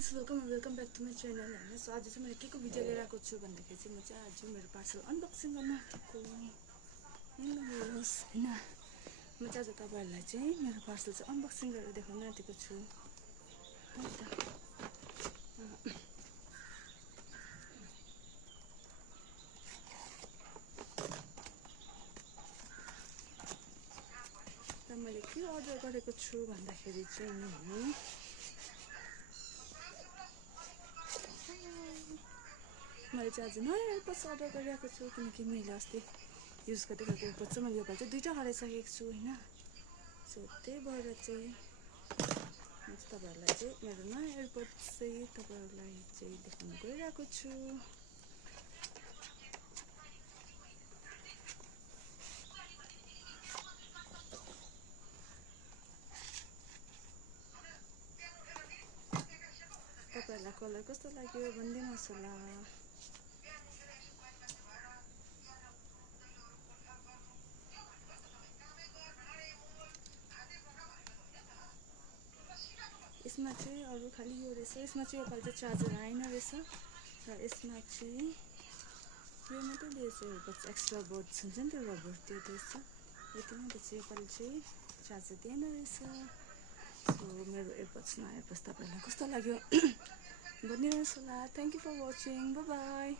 Guys welcome back to my channel होइन। So आज चाहिँ मैले के को भिडियो लिएर आएको छु भन्दाखेरि चाहिँ म चाहिँ आज मेरो पार्सल अनबक्सिङ गर्न आँटेको हेर्नुहोस् होइन। म चाहिँ आज तपाईँहरूलाई चाहिँ मेरो पार्सल चाहिँ अनबक्सिङ गरेर देखाउन आँटेको छु है त। र मैले के अर्डर गरेको छु भन्दाखेरि चाहिँ नि मैले चाहिँ आज नयाँ एयरपोड्स अर्डर गरिरहेको छु, किनकि मैले अस्ति युज गरिरहेको एयरपोड्स चाहिँ मैले योपालि चाहिँ 2टा हराइसकेको छु होइन। सो त्यही भएर चाहिँ म चाहिँ तपाईँहरूलाई चाहिँ मेरो नयाँ एयरपोड्स चाहिँ तपाईँहरूलाई चाहिँ देखाउन गइरहेको छु। तपाईँहरूलाई कलर कस्तो लाग्यो भनिदिनुहोस् होला। यसमा चाहिँ अरू खालि यो रहेछ, यसमा चाहिँ योपालि चाहिँ चार्जर आएन रहेछ र यसमा चाहिँ यो मात्रै दिएछ एयरपोड्स, एक्स्ट्रा बड्स हुन्छ नि त्यो रबर त्यो दिएछ, यति नै दिएछ। योपालि चाहिँ चार्जर दिएन रहेछ। सो मेरो एयरपोड्स नयाँ एयरपोड्स तपाईँहरूलाई कस्तो लाग्यो भनिदिनुहोस् होला। Thank you for watching, bye by.